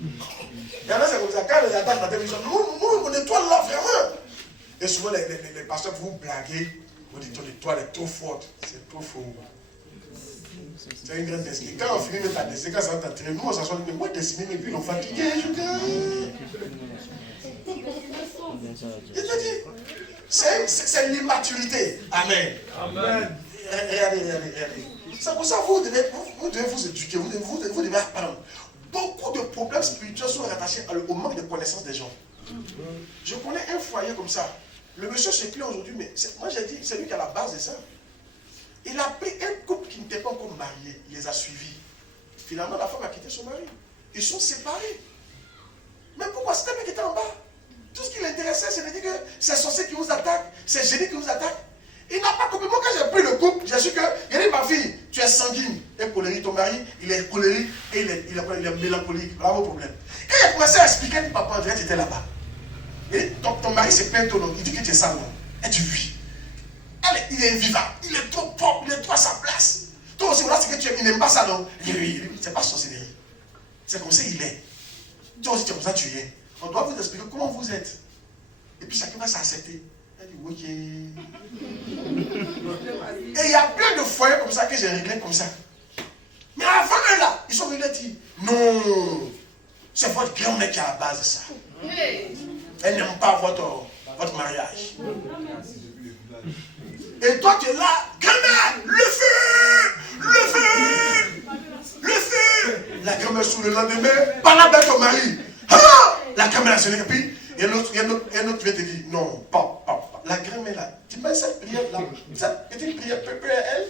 Il y en a, c'est comme ça. Quand les attaques la télévision, nous, on étoile là, vraiment. Et souvent, les pasteurs, vous blaguez. Vous dites, ton étoile est trop forte. C'est trop faux. C'est une grande destinée. Quand on finit de ta destinée, quand ça va t'attirer, nous, on s'assoit, mais moi, destinée, mais puis, on fatigué, je gagne. Je te dis, c'est l'immaturité. Amen. Amen. Regardez. C'est pour ça que vous devez vous éduquer, vous devez apprendre. Beaucoup de problèmes spirituels sont rattachés au manque de connaissance des gens. Je connais un foyer comme ça. Le monsieur se plaint aujourd'hui, mais moi j'ai dit, c'est lui qui a la base de ça. Il a pris un couple qui n'était pas encore marié, il les a suivis. Finalement, la femme a quitté son mari. Ils sont séparés. Mais pourquoi? C'était lui qui était en bas. Tout ce qui l'intéressait, c'est de dire que c'est sorcier qui vous attaque, c'est génie qui vous attaque. Il n'a pas compris. Moi, quand j'ai pris le couple, j'ai su que, il a dit, ma fille, tu es sanguine et colérique. Ton mari, il est colérique et il est mélancolique. Voilà vos problèmes. Quand il a commencé à expliquer, papa, tu étais là-bas. Et ton mari se plaint ton nom. Il dit que tu es sale, non? Et tu vis. Allez, il est vivant. Il est trop propre. Il est trop à sa place. Toi aussi, voilà ce que tu aimes. Il n'aime pas ça, non? Il dit, oui, c'est pas sorcellerie. C'est comme ça il est. Toi aussi, tu es comme ça, tu es. On doit vous expliquer comment vous êtes. Et puis chacun va s'accepter. Elle dit, ok. Et il y a plein de foyers comme ça que j'ai réglés comme ça. Mais avant eux là, ils sont venus dire, non, c'est votre grand-mère qui est à la base de ça. Elle n'aime pas votre mariage. Et toi tu es là, grand-mère, le feu, le feu, le feu. La grand-mère sous le lendemain, parle avec ton mari. Ah! La grand-mère a sonné, et puis il y a un autre qui vient te dire, non, pas. La grand-mère là, tu mets cette prière là, cette petite prière, elle,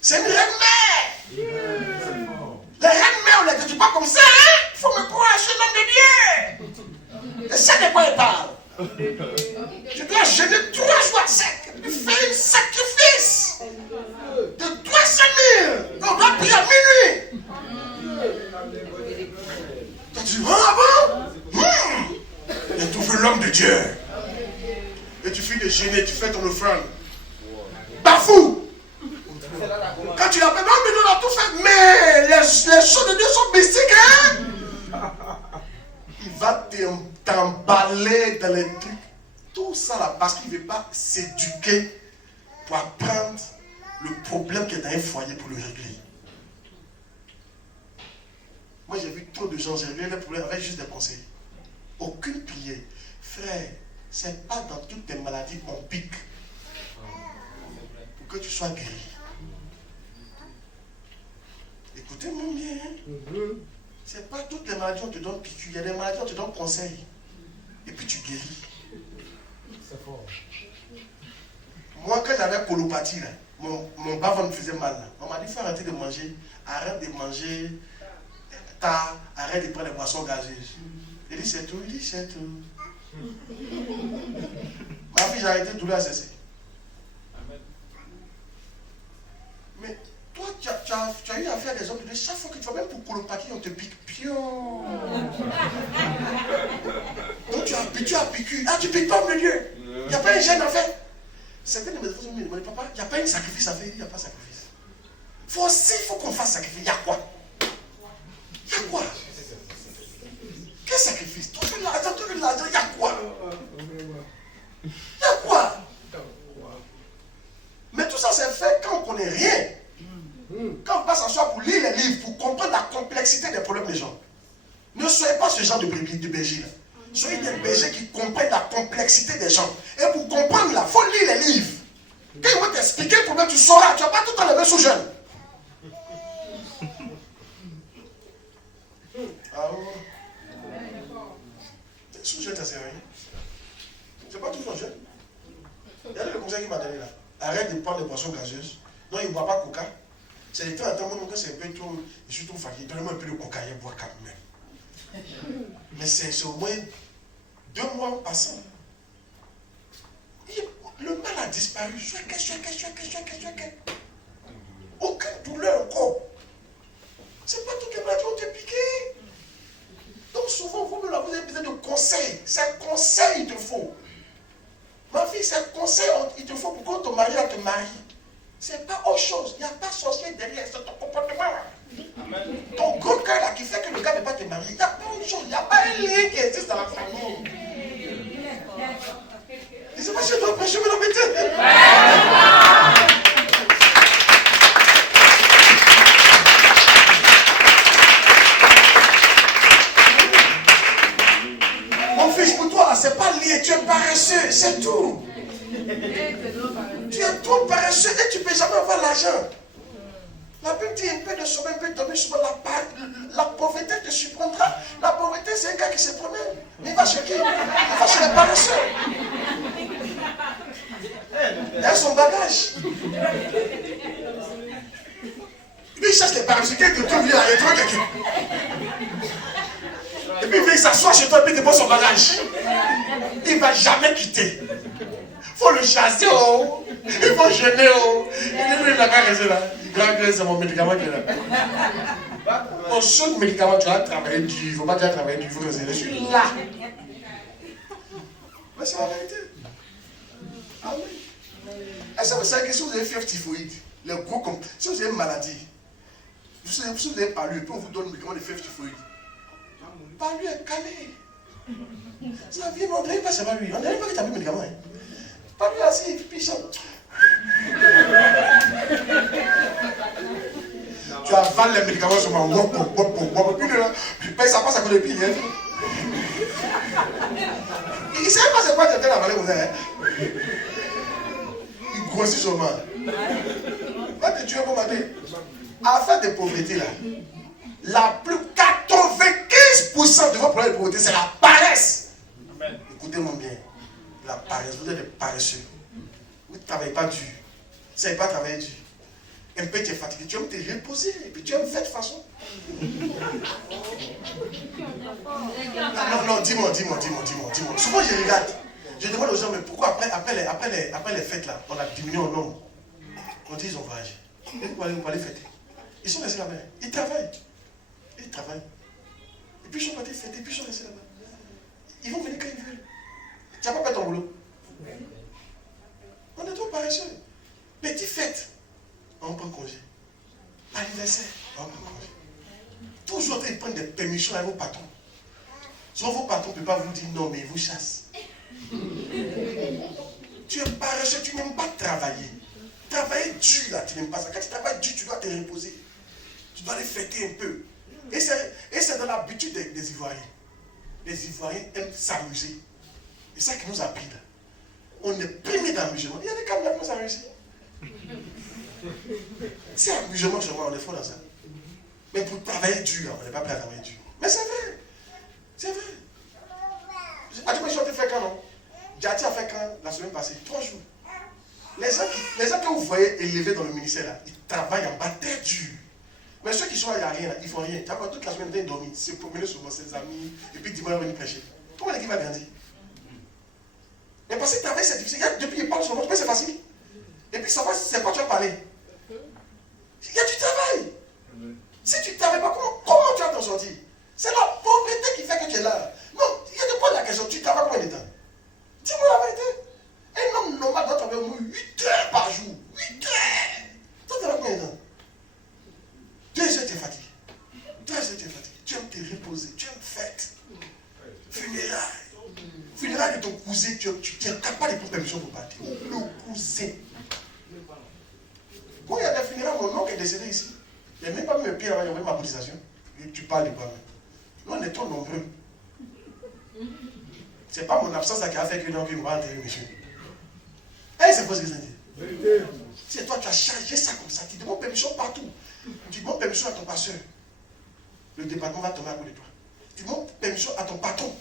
c'est une reine-mère. La reine-mère, on ne dit pas comme ça, hein? Il faut me croire, je suis l'homme de Dieu. Et ça de quoi elle parle? Tu dois jeûner 3 jours secs. Tu fais un sacrifice de 300 000. On doit prier à minuit. Tu dis, ah bon? J'ai trouvé l'homme de Dieu. Et tu finis de jeûner, tu fais ton offrande. Bafou! Quand tu l'appelles, non, mais nous on a tout fait. Mais les choses de Dieu sont mystiques, hein? Il va t'emballer dans les trucs. Tout ça là, parce qu'il ne veut pas s'éduquer pour apprendre le problème qui est dans un foyer pour le régler. Moi j'ai vu trop de gens, j'ai réglé le problème avec juste des conseils. Aucune prière. Frère, c'est pas dans toutes tes maladies qu'on pique pour que tu sois guéri. Écoutez-moi bien. C'est pas toutes les maladies on te donne piqûre. Il y a des maladies on te donne conseil. Et puis tu guéris. C'est fort. Moi, quand j'avais colopathie, là, mon bas-ventre me faisait mal. Là. On m'a dit, il faut arrêter de manger. Arrête de manger tard. Arrête de prendre des boissons gazeuses. Il dit, c'est tout. Il dit, c'est tout. Ma fille, j'ai arrêté de douleur à cesser. Mais toi, tu as eu affaire à des hommes de Dieu. Chaque fois que tu vas même pour colopathie, on te pique. Pion. Donc tu as piqué. Ah, tu piques pas, mon Dieu. Il n'y a pas un gêne à faire. Certaines de mes enfants me disent, papa, il n'y a pas un sacrifice à faire. Il n'y a pas de sacrifice. Il faut qu'on fasse sacrifice. Il y a quoi? Il y a quoi? Quel sacrifice? Tout l'argent, il y a quoi? Il y a quoi? Mais tout ça, c'est fait quand on ne connaît rien. Quand on passe en soi pour lire les livres, pour comprendre la complexité des problèmes des gens. Ne soyez pas ce genre de berger là. Soyez des bergers qui comprennent la complexité des gens. Et pour comprendre là, il faut lire les livres. Quand ils vont t'expliquer le problème, tu sauras. Tu ne vas pas tout enlever sous jeune. Ah ouais. Sous jeune, ça sert à rien. C'est pas toujours jeune. Regardez le conseil qu'il m'a donné là. Arrête de prendre des boissons gazeuses. Non, il ne boit pas coca. C'est le temps à temps, moi, quand c'est un peu trop, je suis trop fatigué, donne-moi un peu de coca et bois quand même. Mais c'est au moins 2 mois en passant. Le mal a disparu. Aucune douleur encore. C'est pas toutes les maladies ont été piquées. Donc souvent, vous avez besoin de conseils. C'est un conseil il te faut. Ma fille, c'est un conseil il te faut pour que ton mari te marie. C'est pas autre chose. Il n'y a pas sorcier derrière. C'est ton comportement. Amen. Ton gros cœur là qui fait que le gars ne peut pas te marier. marié. Il n'y a pas une chose, il n'y a pas un lien qui existe dans la famille. Je ne sais pas si je dois prêcher, mais non, mon fils, pour toi, c'est pas lié, tu es paresseux, c'est tout. Tu es trop paresseux et tu ne peux jamais avoir l'argent. La Bible dit un peu de sommeil, un peu de dormir, la pauvreté te surprendra. La pauvreté, c'est un gars qui se promène. Mais il va chez qui? Il va chez les paresseux. Il a son bagage. Lui, il cherche les paresseux. Quelqu'un trouve, il trouve quelqu'un. Et puis il vient s'asseoir chez toi et puis il dépose son bagage. Il ne va jamais quitter. Il faut le chasser, oh. Il faut gêner, oh. Il n'a qu'à rester là. C'est mon médicament qui est là. Mon seul médicament, tu vas travailler dur. Il ne faut pas que tu vas travailler dur. Il faut rester. Je suis là. Mais c'est la vérité. Ah oui. Et ça veut dire que si vous avez fièvre typhoïde, les gros comme. Si vous avez une maladie, si vous avez palu, et puis on vous donne le médicament de fièvre typhoïde. Palu est calé. C'est la vie, mais on ne dirait pas que c'est pas lui. On ne dirait pas que tu as pris le médicament. Palu est assis, puis il chante. Tu avales les médicaments sur ma puis ça passe à côté de pied. Il ne sait pas c'est quoi tu es avalé comme ça. Il grossit seulement. Va te tuer pour mater. Afin de pauvreté là, la plus 95% de vos problèmes de pauvreté, c'est la paresse. Écoutez-moi bien. La paresse, vous êtes des paresseux. Vous ne travaillez pas dur. Vous ne savez pas travailler dur. Un peu tu es fatigué, tu aimes te reposer et puis tu aimes faire de façon. Non, dis-moi. Souvent je regarde. Je demande aux gens, mais pourquoi après les fêtes là, on a diminué au nombre. On dit ils ont voyagé. Vous allez fêter. Ils sont restés là-bas. Ils travaillent. Et puis ils sont partis fêter, et puis ils sont restés là-bas. Ils vont venir quand ils veulent. Tu n'as pas fait ton boulot. On est trop paresseux. Petite fête, on prend congé. Anniversaire, on prend congé. Toujours ils prennent des permissions à vos patrons. Souvent vos patrons ne peuvent pas vous dire non, mais ils vous chassent. Tu es paresseux, tu n'aimes pas travailler. Travailler dur là, tu n'aimes pas ça. Quand tu travailles dur, tu dois te reposer. Tu dois les fêter un peu. Et c'est dans l'habitude des Ivoiriens. Les Ivoiriens aiment s'amuser. Et c'est ça qui nous a pris là. On est primé d'amusement. Il y a des Camerounais qui nous ont réussi. C'est amusement seulement, on est fort dans ça. Mais pour travailler dur, on n'est pas prêt à travailler dur. Mais c'est vrai. C'est vrai. As-tu je te fait quand non? Djati a fait quand la semaine passée? 3 jours. Les gens que vous voyez élevés dans le ministère là, ils travaillent en bas très dur. Mais ceux qui sont là, il n'y a rien, ils ne font rien. Tu vois, toute la semaine, ils dorment, ils se promènent souvent ses amis, et puis dimanche, ils viennent prêcher. Comment l'équipe va grandir? Mais parce que le travail, c'est difficile. Depuis qu'ils parlent souvent, c'est facile. Et puis, ça va, c'est quoi tu vas parler? Il y a du travail. Si tu ne travailles pas, comment tu vas t'en sortir? C'est la pauvreté qui fait que tu es là. Non, il y a de quoi la question. Tu travailles combien de temps? Dis-moi la vérité. Un homme normal doit travailler au moins 8 heures par jour. 8 heures. Tu travailles combien de temps? 2 heures, tu es fatigué. 2 heures, tu es fatigué. Tu aimes te reposer. Tu aimes fête. Funérailles. Funérailles de ton cousin, tu n'as pas de permission pour partir. Le cousin. Quand il y a des funérailles, mon oncle est décédé ici. Il n'a même pas mis mes pieds avant, il a envoyé ma cotisation. Et tu parles de quoi même? Nous, on est trop nombreux. Ce n'est pas mon absence qui a fait que l'on va enterrer monsieur. Et c'est quoi ce que ça dit? C'est toi, tu as chargé ça comme ça. Tu demandes permission partout. Tu demandes permission à ton pasteur. Le département va tomber à côté de toi. Tu demandes permission à ton patron.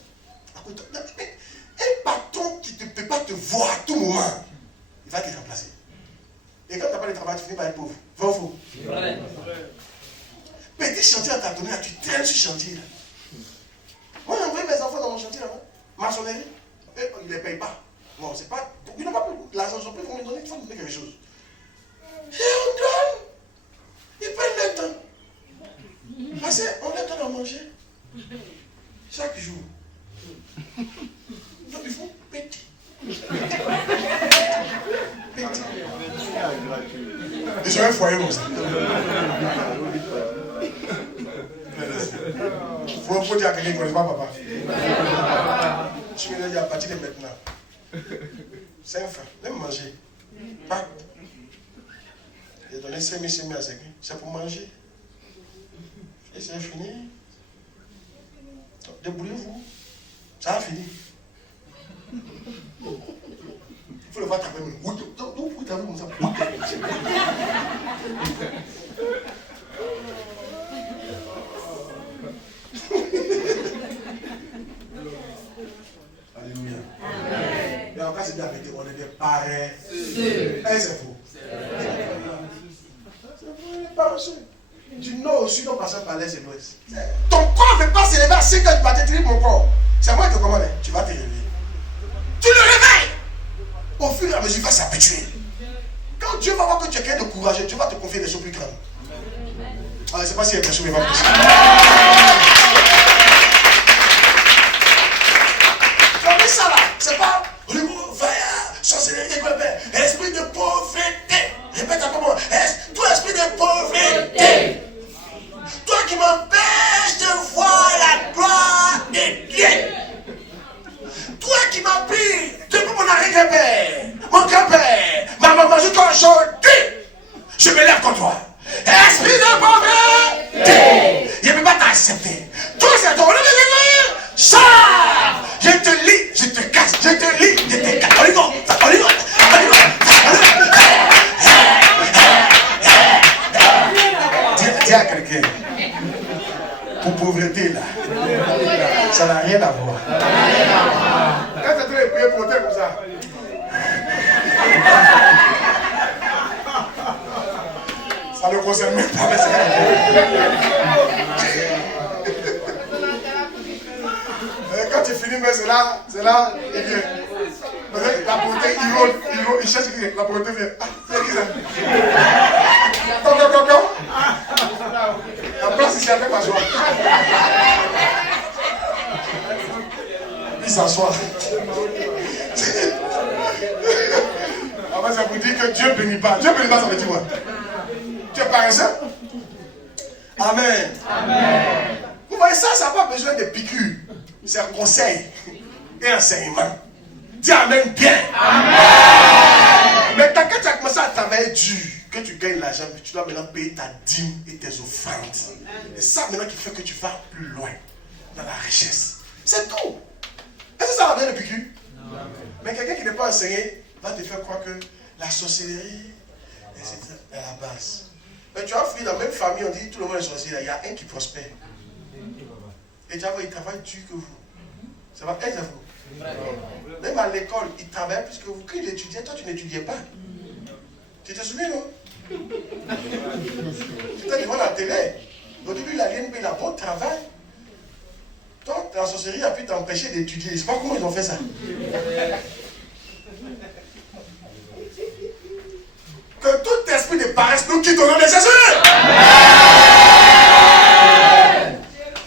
À côté de toi. Un patron qui ne peut pas te voir à tout moment, il va te remplacer. Et quand tu n'as pas de travail, tu finis par être pauvre. Vrai ou faux? Petit chantier à ta donné, tu traînes sur chantier. Là. Moi, j'ai envoyé mes enfants dans mon chantier là-bas. Maçonnerie. Ils ne les payent pas. Bon, c'est pas. Ils n'ont pas pris l'argent, ils ont pris, ils vont me donner, il faut me donner quelque chose. Et on donne. Ils prennent le temps. Parce qu'on leur donne à manger. Chaque jour. Donc il faut petit. Petit. Ils ont un foyer comme ça. faut dire à quelqu'un qui ne connaît pas papa. Tu me dis à partir de maintenant. 5 francs, même manger. Pas. J'ai donné 5 000 à quelqu'un. C'est pour manger. Et c'est fini. Débrouillez-vous. Ça a fini. Il faut le voir taper même. D'où vous taper comme ça? Alléluia. Mais en cas, c'est bien arrêté. On est des paresseux. Et c'est faux. C'est faux, paresseux. Du nord au sud, on passe par l'est et l'ouest. Ton corps ne veut pas s'élever à 5 heures du matin, tu dis mon corps. C'est moi qui te commande, tu vas te réveiller. Tu le réveilles. Au fur et à mesure, il va s'habituer. Quand Dieu va voir que tu es quelqu'un de courageux, Dieu va te confier des choses plus grandes. Ah, je ne sais pas si il y a des choses qui vont pousser. Tu as vu ça là? C'est pas Rigo, Vaya, sorcellerie, esprit de pauvreté. Répète après moi. Toi, esprit de pauvreté. Toi qui m'empêches de voir la gloire de Dieu. Toi qui m'as pris depuis mon arrière-père, mon grand-père, ma maman, aujourd'hui, je me lève contre toi. Esprit de pauvreté. Je ne peux pas t'accepter. Toi, c'est ton sors. Je te lis, je te casse, je te lis, je te casse. On y va, on y va, on y va. Dis à quelqu'un, pour pauvreté là, ça n'a rien à voir. Quand tu es prié pour comme ça, ça ne concerne même pas ça. Quand tu finis, mais c'est là, il vient. La pauvreté, il cherche la pauvreté vient. Ah, c'est qui ça? Quand la place ici avec ma joie. Il s'assoit. Après, ça vous dit que Dieu bénit pas. Dieu bénit pas, ça veut dire quoi? Tu es paresseux? Amen. Amen. Vous voyez ça, ça n'a pas besoin de piqûres. C'est un conseil et enseignement. Dis Amen bien. Amen. Mais quand tu as commencé à travailler dur, que tu gagnes l'argent, tu dois maintenant payer ta dîme et tes offrandes. C'est ça maintenant qui fait que tu vas plus loin dans la richesse. C'est tout. Est-ce que ça va bien le piqûre? Mais quelqu'un qui n'est pas enseigné va te faire croire que la sorcellerie, c'est à la base. Mais tu as vu dans la même famille, on dit tout le monde est sorcier, il y a un qui prospère. Et tu vois, il travaille dur que vous. Ça va être à vous. Même à l'école, il travaille plus que vous. Quand il étudiait, toi tu n'étudiais pas. Tu te souviens, non? Tu étais devant la télé. Au début, la l'INP, il a beau travail. Toi, la sorcellerie a pu t'empêcher d'étudier. Je ne sais pas comment ils ont fait ça. Que tout esprit de paresse nous quitte au nom de Jésus.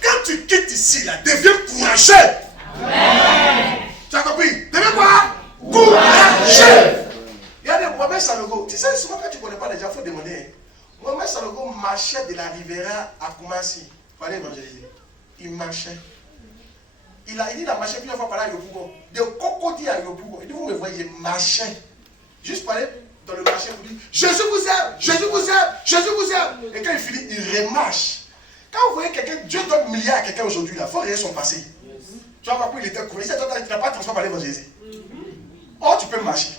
Quand tu quittes ici, là, deviens courageux. Amen. Tu as compris? Deviens quoi? Courageux. Regardez, Mohamed Sanogo. Tu sais, souvent quand tu ne connais pas les gens, il faut demander. Hein. Mohamed Sanogo marchait de la Riviera à Koumassi. Il fallait évangéliser. Il marchait. Il a marché plusieurs fois par là à Yopougon. De Cocody à Yopougon. Il dit, vous me voyez, il marchait. Juste pour aller dans le marché pour dire, Jésus vous aime, Jésus vous aime, Jésus vous aime. Et quand il finit, il remarche. Quand vous voyez quelqu'un, Dieu donne milliards à quelqu'un aujourd'hui, il faut regarder son passé. Yes. Tu vois pourquoi il était couru. Tu n'as pas transformé par l'évangélisme. Or, tu peux marcher.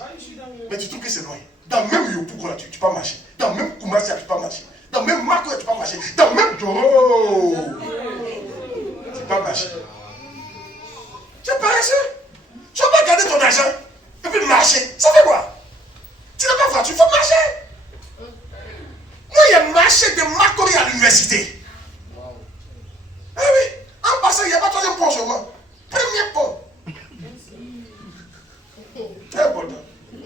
Mais tu trouves que c'est loin. Dans même Yopougon, tu ne peux pas marcher. Dans même Koumassi, tu ne peux pas marcher. Dans même Mako, tu ne peux pas marcher. Dans même Doro, tu ne peux pas marcher. Tu es paresseux. Tu ne vas pas garder ton argent et puis marcher. Ça fait quoi? Tu n'as pas voiture, il faut marcher. Moi, il y a marché de Makori à l'université. Ah oui, en passant, il n'y a pas troisième pont sur moi. Premier pont. Très important. Il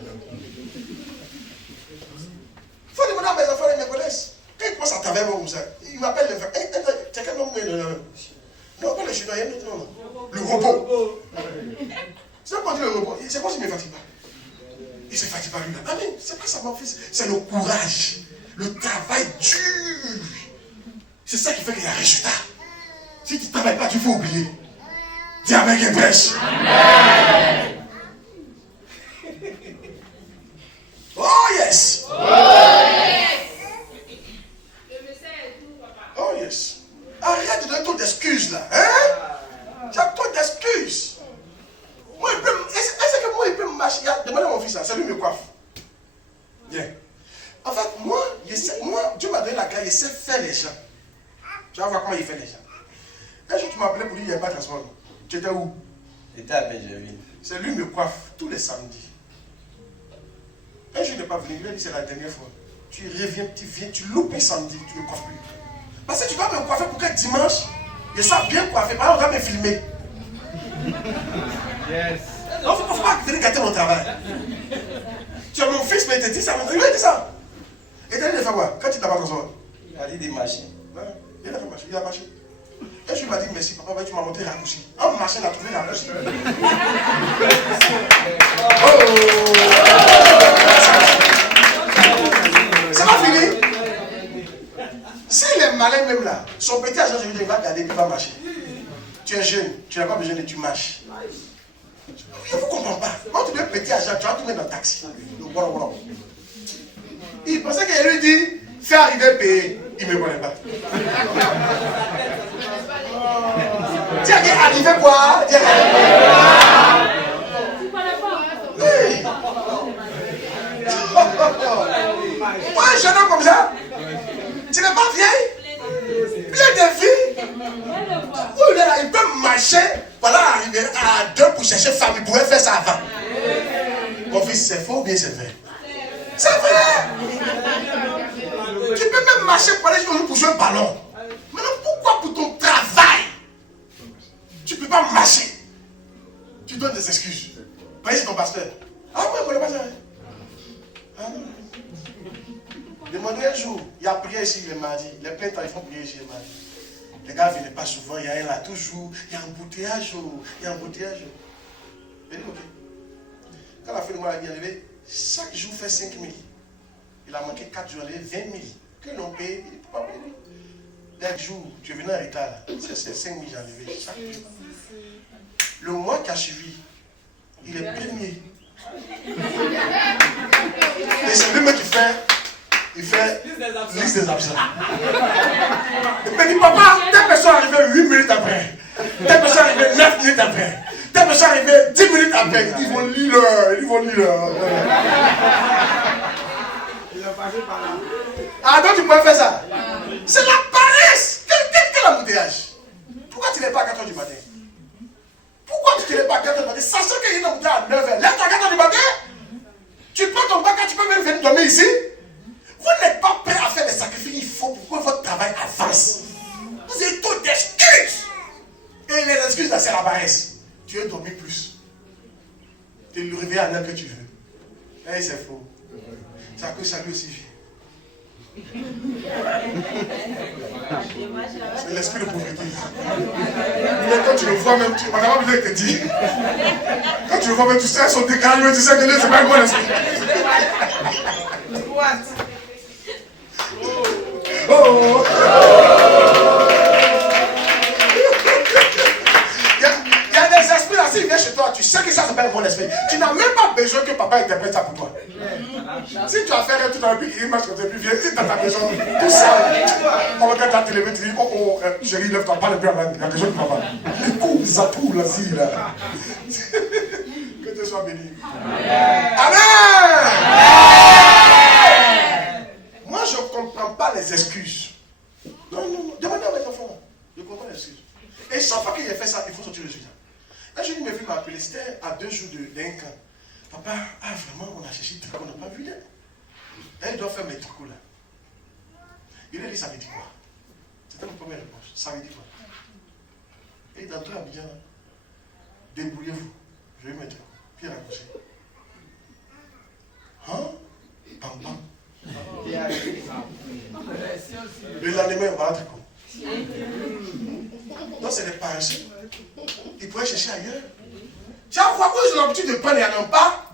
faut demander à mes enfants, ils me connaissent. Quand ils commencent à travailler comme ça, ils m'appellent le frère. C'est quel nom? Non, pas le chinois, il y a un autre nom. Le robot. C'est pas dit le robot. C'est quoi s'il ne me fatigue pas? Il ne se fatigue pas lui-même. Amen. C'est pas ça mon fils. C'est le courage. Le travail dur. C'est ça qui fait qu'il y a un résultat. Si tu ne travailles pas, tu faut oublier. Dis avec une brèche. Amen. Oh yes. Oh yes. Oh yes. Arrête de donner trop d'excuses là. Hein? Tu as trop d'excuses. Moi, est-ce que moi, il peut me marcher? Demandez à mon fils, c'est lui qui me coiffe. Bien. En fait, moi, Dieu m'a donné la grâce, il sait faire les gens. Tu vas voir comment il fait les gens. Un jour, tu m'appelais pour dire qu'il n'y avait pas de transport. Tu étais où? J'étais à Benjamin. C'est lui qui me coiffe tous les samedis. Un jour, il n'est pas venu, il a dit c'est la dernière fois. Tu reviens, tu loupes un samedi, tu ne me coiffes plus. Parce que tu dois me coiffer pour que dimanche, je sois bien coiffé. Par exemple, on doit me filmer. Yes. Non, il ne faut pas venir gâter mon travail. Tu as mon fils, mais il te dit ça. Il m'a dit ça. Et t'as dit de faire quoi? Quand tu t'as pas transport? Il a dit des machines. Ouais, il a fait marcher, il a marché. Et je lui ai dit merci, papa, tu m'as montré raccourci. En marchant, il a trouvé raccourci. C'est pas fini. S'il est malin même là, son petit agent, je lui dis, il va garder, il va marcher. Tu es jeune, tu n'as pas besoin de tu marches. Je ne vous comprends pas. Quand tu es petit agent, tu vas tout mettre dans le taxi. Il pensait qu'il lui dit, fais arriver payer. Il ne me connaît pas. Dis à qui arriver quoi? Dis à oui. Moi, un jeune homme comme ça, tu n'es pas vieille, plein de vie. Où il est là, il peut marcher, voilà, arriver à 2 pour chercher femme, il pourrait faire ça avant. Mon fils, c'est faux ou bien c'est vrai? C'est vrai. Tu peux même marcher pour aller pour jouer un ballon. Maintenant, pourquoi pour ton travail, tu ne peux pas marcher? Tu donnes des excuses. Par exemple, ton pasteur. Ah, moi, je ne connais pas ça. Ah, non. Demandez un jour, il y a prié ici le mardi. Les pleins temps, ils font prier ici le mardi. Les gars ne viennent pas souvent, il y a un là toujours. Il y a un embouteillage. Il y a un embouteillage. Il dit, ok. Quand la fin du mois est arrivée, chaque jour fait 5 000. Il a manqué 4 jours, il a 20 000. Que l'on paye, il ne peut pas payer. Dès jour, tu es venu en retard. C'est 5 000 j'ai enlevé chaque jour. Le mois qui a suivi, il est premier. Et c'est lui-même qui fait. Il fait liste des absents. Il me dit, papa, telle personne est arrivée 8 minutes après. Telle personne est arrivée 9 minutes après. Telle personne est arrivée 10 minutes après. Ils vont lire l'heure. Ils vont lire l'heure. Il a passé par là. Ah, donc tu peux faire ça? C'est la paresse. Quel embouteillage? Pourquoi tu n'es pas à 4h du matin? Pourquoi tu ne t'es pas à 4h du matin? Sachant qu'il y a un embouteillage à 9h. Lève-toi à 4h du matin. Tu prends ton bac, tu peux même venir dormir ici. Vous n'êtes pas prêt à faire les sacrifices qu'il faut pour que votre travail avance. Vous avez trop d'excuses. Et les excuses, là, c'est la paresse. Tu veux dormir plus. Tu le réveiller à l'heure que tu veux. Et c'est faux. C'est à cause de lui aussi vit. C'est l'esprit de pauvreté. Mais quand tu le vois même, on n'a pas besoin de te dire. Quand tu le vois même, tu sais son décalage, tu sais que lui, c'est pas un bon esprit. Oh. Il y a des esprits là, s'ils viennent chez toi, tu sais que ça s'appelle un bon esprit. Tu n'as même pas besoin que papa interprète ça pour toi. Si tu as fait tout à l'heure, il marche comme ça, puis viens, si dans ta maison, tout ça, on regarde ta télé, tu dis, oh, chérie, lève-toi, parle un peu avant, il y a quelque chose qui va pas. Les coups, ça pour là, si, là. Que Dieu soit béni. Amen. Moi, je ne comprends pas les excuses. Non. Demandez à mes enfants. Je ne comprends pas les excuses. Et chaque fois qu'il a fait ça, il faut sortir le résultat. Un jour, il m'a vu m'appeler. C'était à 2 jours d'un camp. Papa, vraiment, on a cherché le tricot, on n'a pas vu là. Elle doit faire mes tricots là. Il a dit, ça veut dire quoi? C'était ma première réponse. Ça veut dire quoi? Et dans tout Abidjan, débrouillez-vous. Je vais mettre. Puis il a raccroché. Hein? Bam, bam. Le lendemain, voilà tricot. Donc c'est des paresseux. Ils pourraient chercher ailleurs. Chaque fois qu'ils ont l'habitude de prendre et n'en pas,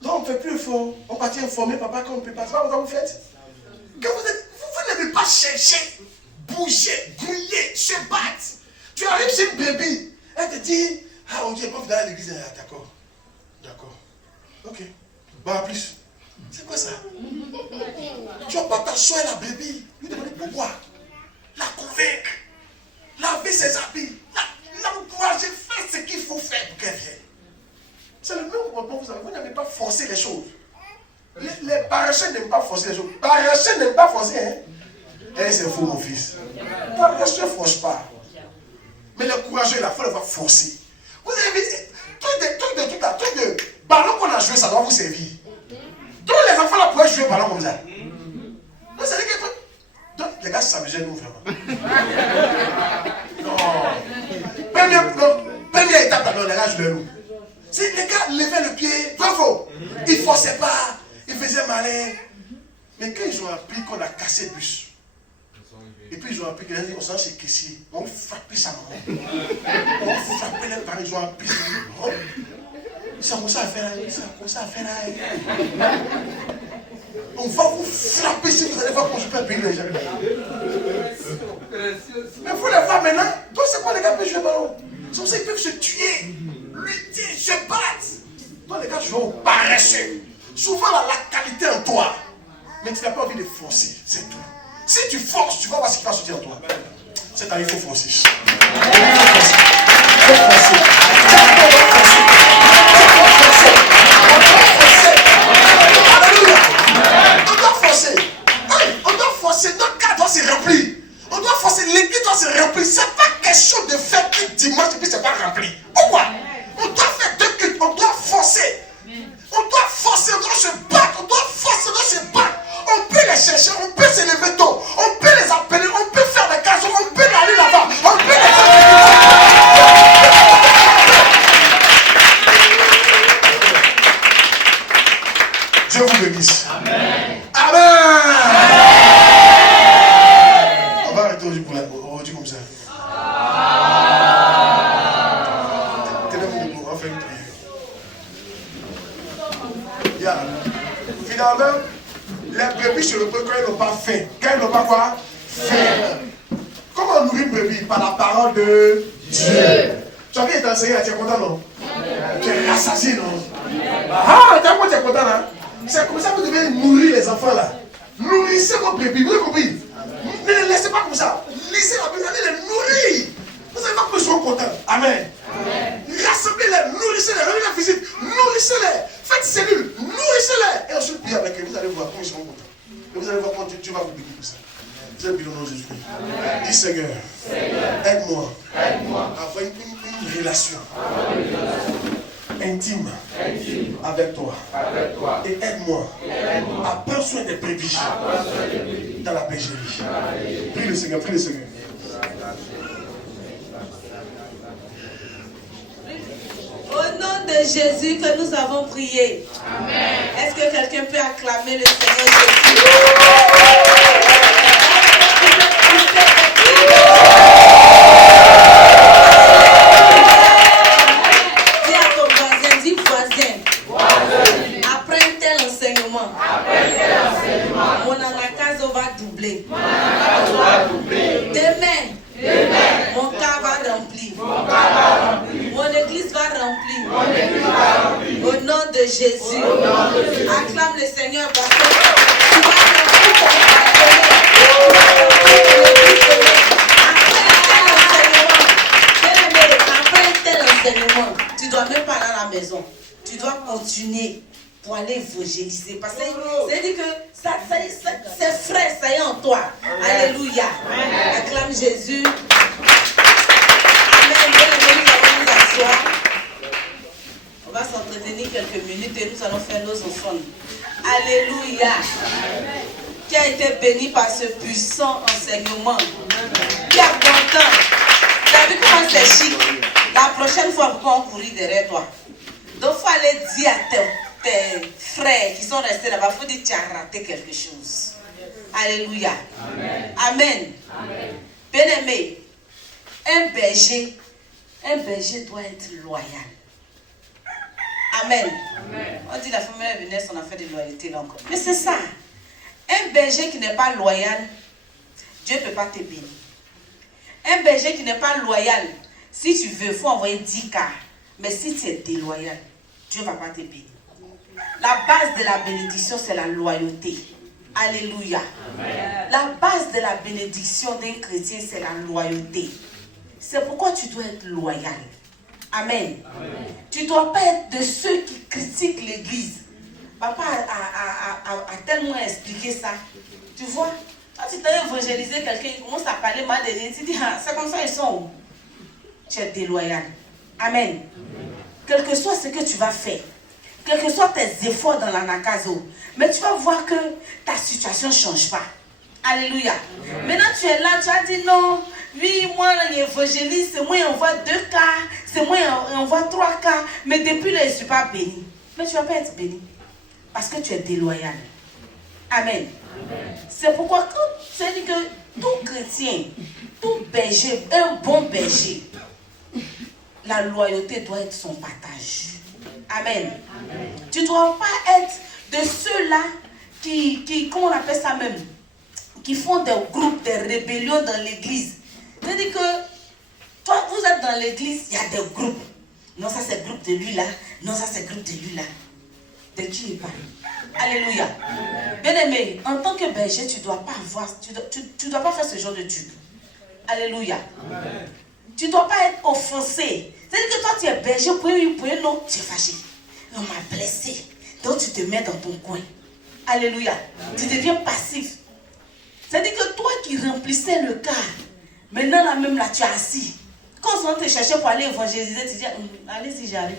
donc on ne fait plus effort. On partit informer papa qu'on ne peut pas. C'est pas comme ça que vous faites. Que vous n'avez pas cherché, bouger, grouiller, se battre. arrives chez une bébé, elle te dit, ah ok, quand vous allez à l'église, d'accord. D'accord. Ok. Bah, à plus. C'est quoi ça? Tu vas pas t'asseoir la bébé, lui demander pourquoi. La convaincre. Laver ses habits. L'encourager, faire ce qu'il faut faire pour qu'elle vienne. C'est le même comportement que vous n'avez pas forcé les choses. Les parachutes n'aiment pas forcer les choses. Parachutes n'aiment pas forcer, hein? Eh, c'est faux, mon fils. Parachutes ne force pas. Mais le courageux, il faut le voir forcer. Vous avez vu, truc de ballon qu'on a joué, ça doit vous servir. Donc les enfants là pourraient jouer ballon comme ça. Donc c'est que donc les gars s'amusaient nous vraiment. Non. Première étape d'abord, les gars jouaient nous. Si les gars levaient le pied, bravo. Ils ne forçaient pas, ils faisaient malin. Mais quand ils ont appris qu'on a cassé le bus, et puis ils ont appris qu'on s'en chez caissier, on frappait sa maman. On frappait les parents, ils ont appris. Ça commence à faire là. On va vous frapper si vous allez voir qu'on se peut payer les gens. Mais vous les voir maintenant. Donc c'est quoi les gars peuvent jouer ballon? C'est comme ça qu'ils peuvent se tuer, lutter, se battre. Donc les gars jouent au paresseux. Souvent la qualité en toi. Mais tu n'as pas envie de forcer, c'est tout. Si tu forces, tu vas voir ce qui va se dire en toi. C'est à il faut forcer. On doit forcer, notre cas doit se remplir. On doit forcer, l'église doit se remplir. C'est pas quelque chose de faire que dimanche et puis c'est pas rempli. Pourquoi? On doit faire deux cultes, on doit forcer. On doit forcer, on doit se battre, on doit forcer, on doit se battre. On peut les chercher, on peut se lever tôt, on peut les appeler, on peut faire des cadeaux, on peut aller là-bas, on peut les Dieu vous bénisse. Amen. Amen. On va arrêter aujourd'hui comme ça. Tenez-vous, on fait une prière. Finalement, les brebis se reposent quand ils n'ont pas faim. Quand ils n'ont pas quoi? Faim. Comment on nourrit une brebis? Par la parole de Dieu. Tu as bien été enseigné, tu es content, non? Tu es rassasié, non? Ah, tu es content, là? C'est comme ça que vous devez nourrir les enfants là. Nourrissez vos brebis, vous avez compris? Ne les laissez pas comme ça. Lisez la Bible, allez les nourrir. Vous n'avez pas besoin de content. Amen. Rassemblez-les, nourrissez-les, revenez la visite, nourrissez-les, faites cellule, nourrissez-les. Et ensuite, priez avec eux, vous allez voir comment ils seront contents. Et vous allez voir comment Dieu va vous bénir pour ça. Vous allez bénir au nom de Jésus-Christ. Dis Seigneur, aide-moi à avoir une relation intime avec toi. Et aide-moi à prendre soin des brebis dans la bergerie. Prie le Seigneur, prie le Seigneur. Au nom de Jésus que nous avons prié. Amen. Est-ce que quelqu'un peut acclamer le Seigneur Jésus? Dis à ton voisin, dis voisin. Après un tel enseignement, mon anakazo va doubler. Demain, mon cas va remplir. Mon église va remplir. Au nom de Jésus. Acclame le Seigneur parce que tu vas remplir après un tel enseignement, tu ne dois même pas aller à la maison. Tu dois continuer pour aller évangéliser. Parce que c'est-à-dire que c'est frais, ça y est en toi. Alléluia. Acclame Jésus. Amen. Nous allons nous asseoir. On va s'entretenir quelques minutes et nous allons faire nos offrandes. Alléluia. Qui a été béni par ce puissant enseignement. Qui est content. Tu as vu comment c'est chic? La prochaine fois, on peut pas courir derrière toi. Donc, il faut aller dire à tes frères qui sont restés là-bas, il faut dire que tu as raté quelque chose. Alléluia. Amen. Amen. Bien-aimé, un berger doit être loyal. Amen. Amen. On dit la femelle venait son affaire de loyauté là encore. Mais c'est ça. Un berger qui n'est pas loyal, Dieu ne peut pas te bénir. Un berger qui n'est pas loyal, si tu veux, il faut envoyer 10 cas. Mais si tu es déloyal, Dieu ne va pas te bénir. La base de la bénédiction, c'est la loyauté. Alléluia. Amen. La base de la bénédiction d'un chrétien, c'est la loyauté. C'est pourquoi tu dois être loyal. Amen. Amen. Tu ne dois pas être de ceux qui critiquent l'église. Papa a tellement expliqué ça. Tu vois, quand tu t'as évangélisé quelqu'un, il commence à parler mal des gens, tu dis, ah, c'est comme ça, ils sont où? Tu es déloyal. Amen. Amen. Quel que soit ce que tu vas faire, quels que soient tes efforts dans la Nakazo, mais tu vas voir que ta situation ne change pas. Alléluia. Amen. Maintenant, tu es là, tu as dit non. Oui, moi, l'évangéliste, c'est moi, on voit 2 cas, c'est moi, on voit 3 cas, mais depuis là, je ne suis pas béni. Mais tu ne vas pas être béni parce que tu es déloyal. Amen. Amen. C'est pourquoi, c'est dit que tout chrétien, tout berger, un bon berger, la loyauté doit être son partage. Amen. Amen. Tu ne dois pas être de ceux-là qui, comment on appelle ça même, qui font des groupes, des rébellions dans l'église. C'est-à-dire que, toi, vous êtes dans l'église, il y a des groupes. Non, ça c'est le groupe de lui là. Non, ça c'est le groupe de lui là. De qui il parle? Alléluia. Bien aimé, en tant que berger, tu ne dois pas avoir, tu dois pas faire ce genre de truc. Alléluia. Amen. Tu ne dois pas être offensé. C'est-à-dire que toi, tu es berger, pour non, tu es fâché. On m'a blessé. Donc, tu te mets dans ton coin. Alléluia. Amen. Tu deviens passif. C'est-à-dire que toi qui remplissais le cas, maintenant, là même, là, tu es assis. Quand on te cherchait pour aller évangéliser, tu dis, allez-y, j'arrive.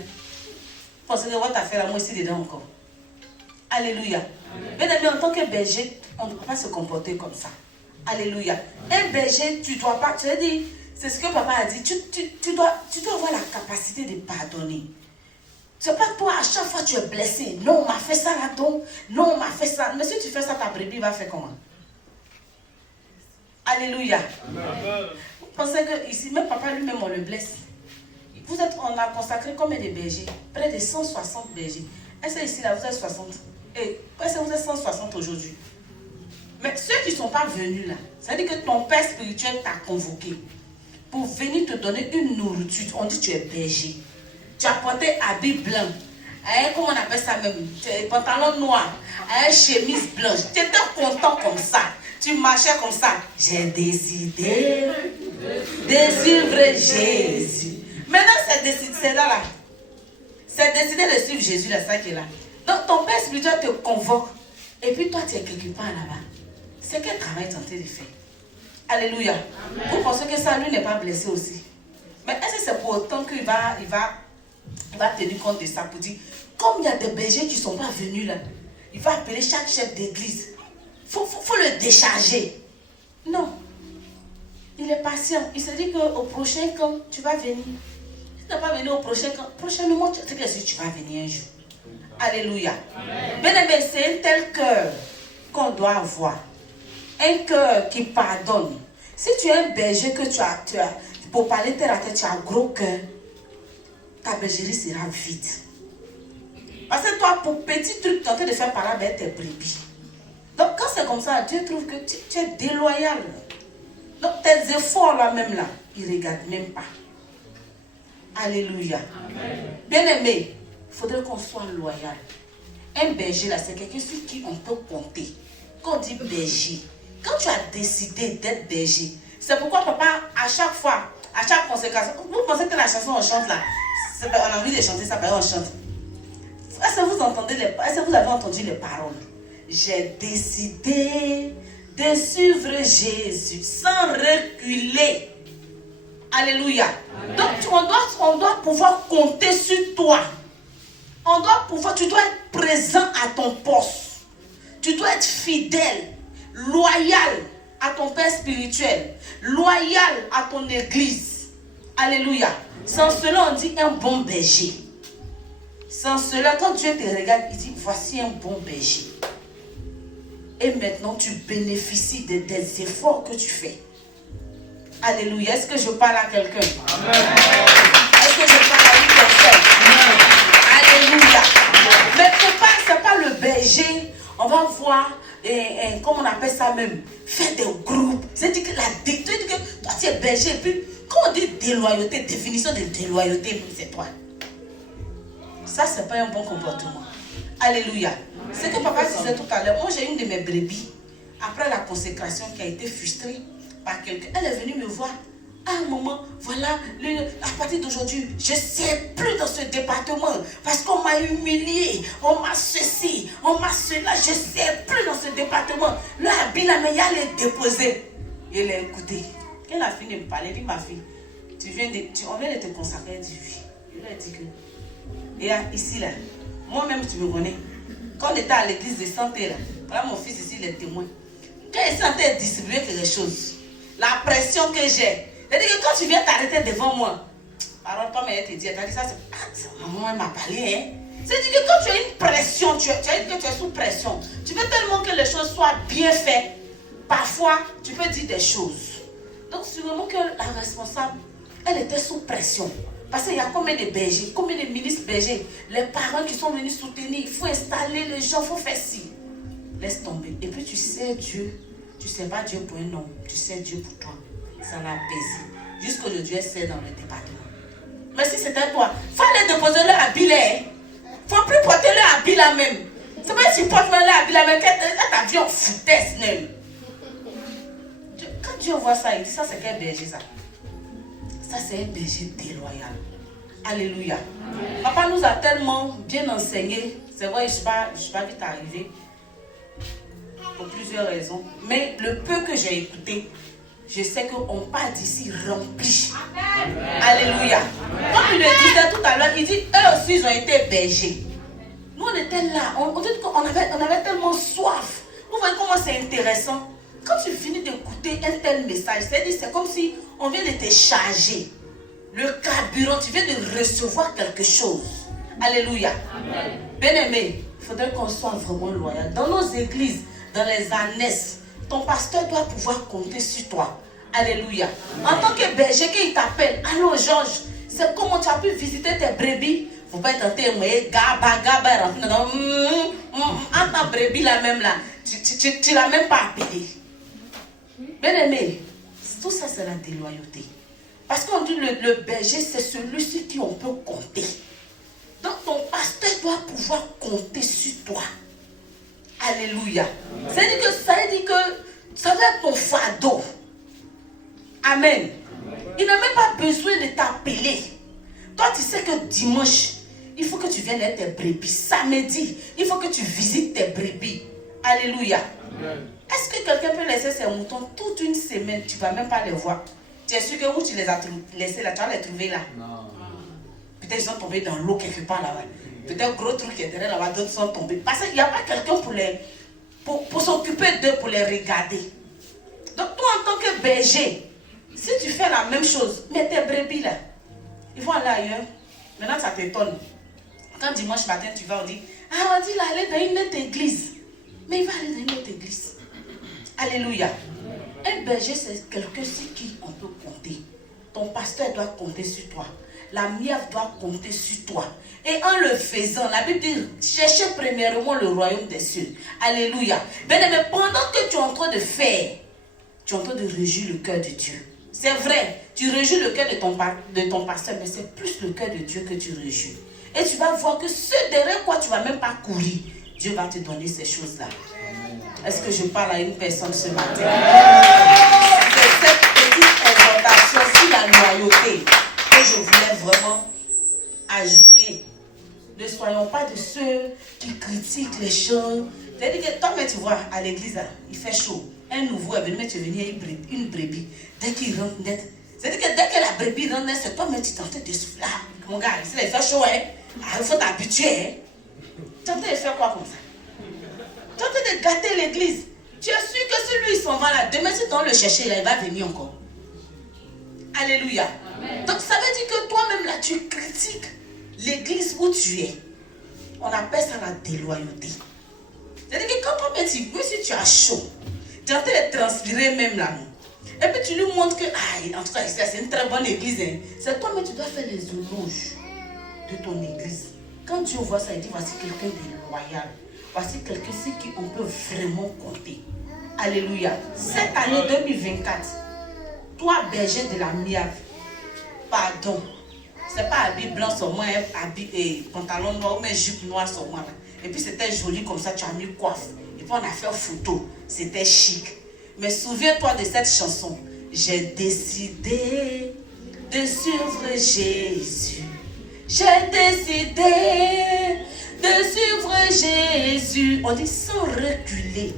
Parce que what t'as fait là, moi ici dedans encore. Alléluia. Bien aimé, en tant que berger, on ne doit pas se comporter comme ça. Alléluia. Un berger, tu ne dois pas, tu as dit, c'est ce que papa a dit, tu dois avoir la capacité de pardonner. C'est pas toi, à chaque fois tu es blessé. Non, on m'a fait ça là, donc. Non, on m'a fait ça. Mais si tu fais ça, ta brebis va faire comment? Alléluia. Amen. Vous pensez que ici, même papa lui-même, on le blesse. On a consacré combien de bergers? Près de 160 bergers. Est-ce que ici, là, vous êtes 60? Et est-ce que vous êtes 160 aujourd'hui? Mais ceux qui ne sont pas venus là, c'est-à-dire que ton père spirituel t'a convoqué pour venir te donner une nourriture. On dit que tu es berger. Tu as porté habit blanc. Comment on appelle ça même? Pantalon noir. Chemise blanche. Tu étais content comme ça. Tu marchais comme ça. J'ai décidé de suivre Jésus. Maintenant, c'est là. C'est décidé de suivre Jésus, là, ça qui est là. Donc, ton père spirituel te convoque. Et puis, toi, tu es quelque part là-bas. C'est quel travail tu es en train de faire? Alléluia. Amen. Vous pensez que ça, lui, n'est pas blessé aussi? Mais est-ce que c'est pour autant qu'il va tenir compte de ça pour dire, comme il y a des bergers qui ne sont pas venus là, il va appeler chaque chef d'église. Faut le décharger. Non. Il est patient. Il se dit qu'au prochain camp, tu vas venir. Si tu n'as pas venu au prochain camp, prochainement, tu sais que si tu vas venir un jour. Alléluia. Bien aimé, c'est un tel cœur qu'on doit avoir. Un cœur qui pardonne. Si tu es un berger que tu as pour parler terre à terre, tu as un gros cœur, ta bergerie sera vide. Parce que toi, pour petit truc, tu es en train de faire parler avec tes brebis. Donc, quand c'est comme ça, Dieu trouve que tu es déloyal. Donc, tes efforts là-même, là, ils ne regardent même pas. Alléluia. Amen. Bien aimé, il faudrait qu'on soit loyal. Un berger, là, c'est quelqu'un sur qui on peut compter. Quand on dit berger, quand tu as décidé d'être berger, c'est pourquoi papa, à chaque fois, à chaque conséquence, vous pensez que la chanson on chante là, on a envie de chanter ça, on chante. Est-ce que vous avez entendu les paroles? J'ai décidé de suivre Jésus sans reculer. Alléluia. Amen. Donc on doit pouvoir compter sur toi. Tu dois être présent à ton poste. Tu dois être fidèle, loyal à ton père spirituel, loyal à ton église. Alléluia. Sans cela, on dit un bon berger. Sans cela, quand Dieu te regarde, il dit, voici un bon berger. Et maintenant, tu bénéficies des efforts que tu fais. Alléluia. Est-ce que je parle à quelqu'un? Est-ce que je parle à une personne? Alléluia. Mais ce n'est pas le berger. On va voir, comment on appelle ça même, faire des groupes. C'est-à-dire que toi tu es berger. Et puis, quand on dit déloyauté, définition de déloyauté, c'est toi. Ça, c'est pas un bon comportement. Alléluia. C'est que papa disait tout à l'heure. Moi, j'ai une de mes brebis, après la consécration, qui a été frustrée par quelqu'un. Elle est venue me voir. Ah, maman, voilà, à partir d'aujourd'hui, je ne sais plus dans ce département parce qu'on m'a humilié, on m'a ceci, on m'a cela, je ne sais plus dans ce département. Le habit, la meilleure, elle est déposée. Et elle a écouté. Quand elle a fini de me parler, elle dit, ma fille, on vient de te consacrer. Elle dit, oui. Je lui ai dit que, et ici, là, moi-même, tu me connais. Quand on était à l'église de santé, là, voilà mon fils ici, il est témoin. Quand il sentait distribuer quelque chose, la pression que j'ai, c'est-à-dire que quand tu viens t'arrêter devant moi, parole pas, mais elle te dit, elle t'a dit ça, c'est maman, elle m'a parlé, hein. C'est-à-dire que quand tu as une pression, tu es sous pression, tu veux tellement que les choses soient bien faites, parfois, tu peux dire des choses. Donc, c'est vraiment que la responsable, elle était sous pression. Parce qu'il y a combien de bergers, combien de ministres bergers, les parents qui sont venus soutenir, il faut installer les gens, il faut faire ci. Laisse tomber. Et puis tu sais Dieu, tu ne sais pas Dieu pour un homme, tu sais Dieu pour toi. Ça l'a apaisé. Jusqu'aujourd'hui, elle sait dans le département. Mais si c'était toi, il fallait déposer leur habit là. Il ne faut plus porter leur habit là même. C'est pas si tu portes leur habit là même, elle t'a vu en foutaise même. Quand Dieu voit ça, il dit ça c'est quel berger ça? Ça c'est un berger déloyal. Alléluia. Amen. Papa nous a tellement bien enseigné. C'est vrai, je ne suis pas vite arrivé. Pour plusieurs raisons. Mais le peu que j'ai écouté, je sais qu'on part d'ici rempli. Amen. Alléluia. Amen. Comme il le disait tout à l'heure, il dit, eux aussi ils ont été bergers. Nous on était là, on avait tellement soif. Vous voyez comment c'est intéressant. Quand tu finis d'écouter un tel message, c'est comme si on vient de te charger. Le carburant, tu viens de recevoir quelque chose. Alléluia. Amen. Bien-aimé, il faudrait qu'on soit vraiment loyal. Dans nos églises, dans les annexes, ton pasteur doit pouvoir compter sur toi. Alléluia. Amen. En tant que berger, qu'il t'appelle, allô Georges, c'est comment tu as pu visiter tes brebis. Il ne faut pas être tenté, mais gaba, en ta brebis là même là, tu l'as même pas appelé. Bien-aimé, tout ça c'est la déloyauté. Parce qu'on dit le berger, c'est celui-ci qui on peut compter. Donc ton pasteur doit pouvoir compter sur toi. Alléluia. Ça veut dire que ça va être ton fardeau. Amen. Il n'a même pas besoin de t'appeler. Toi, tu sais que dimanche, il faut que tu viennes avec tes brebis. Samedi, il faut que tu visites tes brebis. Alléluia. Amen. Est-ce que quelqu'un peut laisser ses moutons toute une semaine, tu ne vas même pas les voir? Tu es sûr que où tu les as laissés là, tu vas les trouver là? Non. Peut-être ils sont tombés dans l'eau quelque part là-bas. Peut-être gros trucs qui étaient là-bas, d'autres sont tombés. Parce qu'il n'y a pas quelqu'un pour s'occuper d'eux, pour les regarder. Donc toi en tant que berger, si tu fais la même chose, mets tes brebis là, ils vont aller ailleurs. Maintenant ça t'étonne. Quand dimanche matin tu vas, on dit, ah on dit là, aller dans une autre église. Mais il va aller dans une autre église. Alléluia. Un berger, c'est quelqu'un sur qui on peut compter. Ton pasteur doit compter sur toi. La mienne doit compter sur toi. Et en le faisant, la Bible dit, cherchez premièrement le royaume des cieux. Alléluia. Mais pendant que tu es en train de faire, tu es en train de réjouir le cœur de Dieu. C'est vrai, tu réjouis le cœur de ton pasteur, mais c'est plus le cœur de Dieu que tu réjouis. Et tu vas voir que ce derrière quoi tu ne vas même pas courir, Dieu va te donner ces choses-là. Est-ce que je parle à une personne ce matin? C'est cette petite exhortation sur la loyauté que je voulais vraiment ajouter. Ne soyons pas de ceux qui critiquent les choses. C'est-à-dire que toi, tu vois, à l'église, il fait chaud. Un nouveau est venu, mais tu es venu une brebis. Dès qu'il rentre net, c'est-à-dire que dès que la brebis rentre net, c'est toi, mais tu t'entends de souffler. Ah, mon gars, ici, il fait chaud, hein? Ah, il faut t'habituer, hein? Tu es en train de faire quoi comme ça? Tu es en train de gâter l'église. Tu es sûr que si lui il s'en va là, demain si tu vas le chercher là, il va venir encore. Alléluia. Amen. Donc ça veut dire que toi-même là, tu critiques l'église où tu es. On appelle ça la déloyauté. C'est-à-dire que quand toi-même, même si tu as chaud, tu es en train de transpirer même là. Et puis tu lui montres que, en tout cas, c'est une très bonne église. Hein. C'est toi-même tu dois faire les éloges de ton église. Quand Dieu voit ça, il dit, voici quelqu'un de loyal. Voici quelqu'un sur qui on peut vraiment compter. Alléluia. Cette année 2024, toi, berger de la Miave, pardon. C'est pas habit blanc sur moi, habit et pantalon noir, mais jupe noire sur moi. Et puis c'était joli comme ça, tu as mis coiffe. Et puis on a fait photo, c'était chic. Mais souviens-toi de cette chanson. J'ai décidé de suivre Jésus. J'ai décidé de suivre Jésus. On dit sans reculer.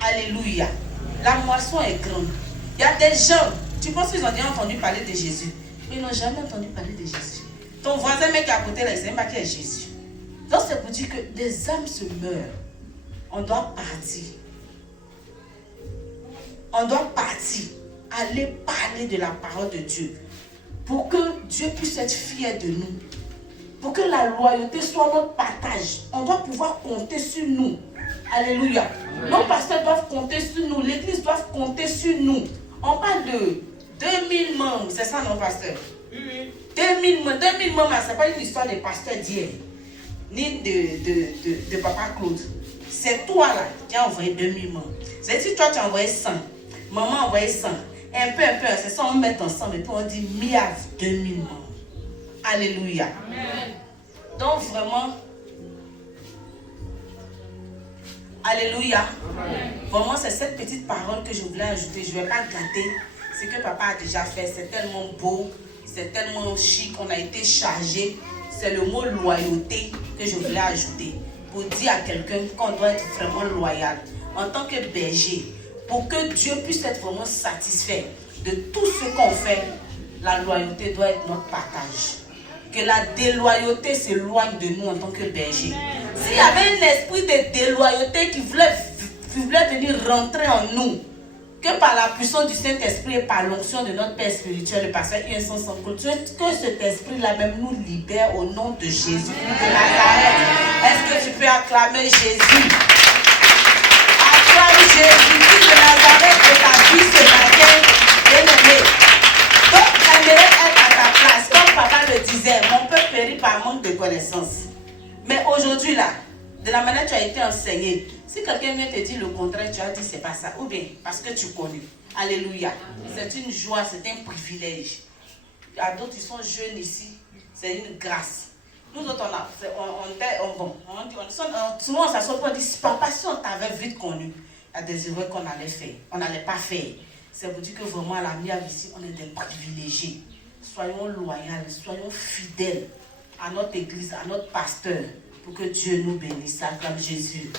Alléluia. La moisson est grande. Il y a des gens, tu penses qu'ils ont déjà entendu parler de Jésus, mais ils n'ont jamais entendu parler de Jésus. Ton voisin mec à côté là, il ne sait même pas qui est Jésus. Donc c'est pour dire que des âmes se meurent. On doit partir. On doit partir. Aller parler de la parole de Dieu. Pour que Dieu puisse être fier de nous. Pour que la loyauté soit notre partage. On doit pouvoir compter sur nous. Alléluia. Nos pasteurs doivent compter sur nous. L'église doit compter sur nous. On parle de 2000 membres. C'est ça, non, pasteur? Oui. 2000 membres, ce n'est pas une histoire de pasteur d'hier. Ni de papa Claude. C'est toi là qui as envoyé 2000 membres. C'est si toi tu as envoyé 100. Maman a envoyé 100. Un peu. C'est ça, on met ensemble et puis on dit Miave 2000 membres. Alléluia. Amen. Donc vraiment, alléluia. Amen. Vraiment, c'est cette petite parole que je voulais ajouter. Je ne vais pas gâter ce que papa a déjà fait. C'est tellement beau, c'est tellement chic, on a été chargé. C'est le mot loyauté que je voulais ajouter. Pour dire à quelqu'un qu'on doit être vraiment loyal. En tant que berger, pour que Dieu puisse être vraiment satisfait de tout ce qu'on fait, la loyauté doit être notre partage. Que la déloyauté s'éloigne de nous en tant que berger. S'il y avait un esprit de déloyauté qui voulait venir rentrer en nous, que par la puissance du Saint-Esprit et par l'onction de notre Père spirituel, le pasteur Ienson Sanko, que cet esprit-là même nous libère au nom de Jésus de Nazareth. Est-ce que tu peux acclamer Jésus? Acclame Jésus de Nazareth de ta vie ce matin, bien-aimé. Donc, j'aimerais être à ta place. Comme papa le disait, mon peuple périt par manque de connaissances. Mais aujourd'hui, là, de la manière dont tu as été enseigné, si quelqu'un vient te dire le contraire, tu as dit c'est pas ça. Ou bien parce que tu connais. Alléluia. C'est une joie, c'est un privilège. Il y a d'autres qui sont jeunes ici. C'est une grâce. Nous autres, souvent on s'assoit pour dire, papa, si on t'avait vite connu, il y a des erreurs qu'on allait faire. On n'allait pas faire. C'est pour dire que vraiment, à la Miave ici, on est des privilégiés. Soyons loyaux, soyons fidèles à notre église, à notre pasteur, pour que Dieu nous bénisse. Acclame Jésus.